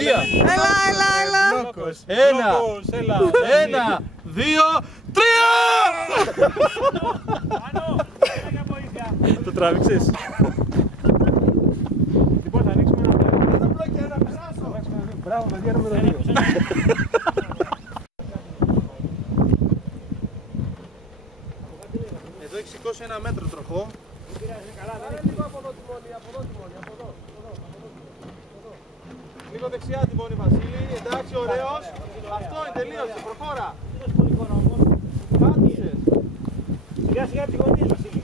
ευθεία. Έλα. Ένα, δύο, τρία! Το τράβηξες. Λοιπόν, θα ανοίξουμε ένα μπλοκ. Μπράβο, παιδιά, νούμερο 2. Εδώ έχει σηκώσει 1 μέτρο τροχό. Λίγο δεξιά τιμόνι Βασίλη, εντάξει, ωραίος. Αυτό είναι, τελείωσε, προχώρα. Πάτησες. Σιγά τις γωνίες, Βασίλη.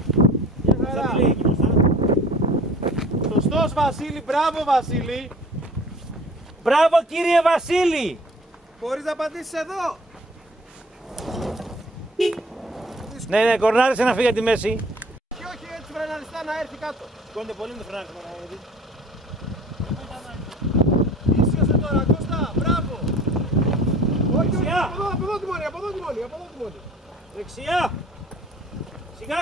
Μια χαρά. Σωστός Βασίλη, μπράβο Βασίλη. Μπράβο, κύριε Βασίλη. Μπορείς να πατήσεις εδώ. Ναι, κορνάρισε να φύγει από τη μέση. Και όχι έτσι φρεναριστά να έρθει κάτω. Κόντε πολύ με φρενάρισε. Ίσιοσε τώρα, Κώστα, μπράβο. Όχι, Δεξιά. από εδώ τιμόνι. Δεξιά. Σιγά.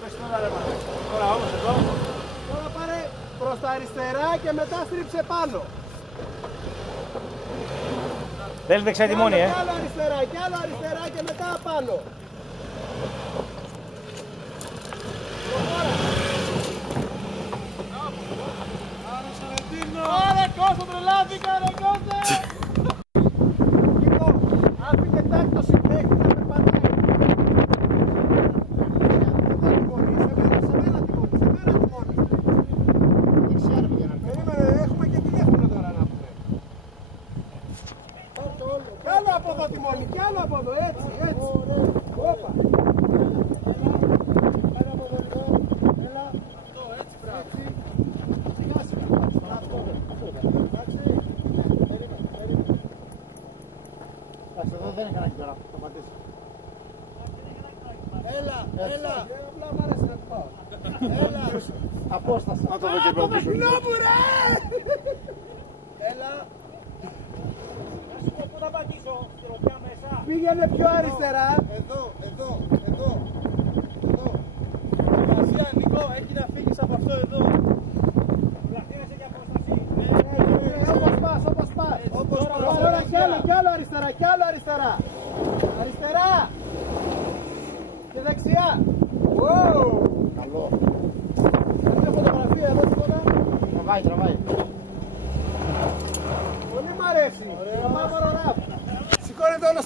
Πες τώρα ρε μάνα. Τώρα όμως εδώ. Τώρα πάρε προς τα αριστερά και μετά στρίψε πάνω. Θέλει δεξιά τιμόνι, Κι άλλο αριστερά και μετά πάνω. Άρα Κώστα, τρελάθηκα ρε Κώστα! Λοιπόν, άφηγε τάκτος η τρέχει να περπατάει. Σε μένα τιμόνι. Περίμενε, έχουμε και τηλέφωνο τώρα να πούμε. Κι άλλο από εδώ τιμόνι, κι άλλο από εδώ, έτσι. Όπα. Δεν έχει ανάγκη τώρα, θα πατήσω. Έλα. Απλά μ' άρεσε να του πάω. Έλα. Απόσταση. Το βαχινό μου ρε! Έλα. Πού θα πατήσω, στη ροδιά μέσα. Πήγαινε πιο αριστερά. Εδώ. Ασία, Νικό, έχει να φύγεις από αυτό εδώ. Πλαχτήρασε για απόσταση. Όπως πας. Τώρα κι άλλο αριστερά. Αριστερά. Και δεξιά. Καλό. Αυτή φωτογραφία εδώ τώρα. Τραβάει. Πολύ μ' αρέσει. Σηκώνεται όλο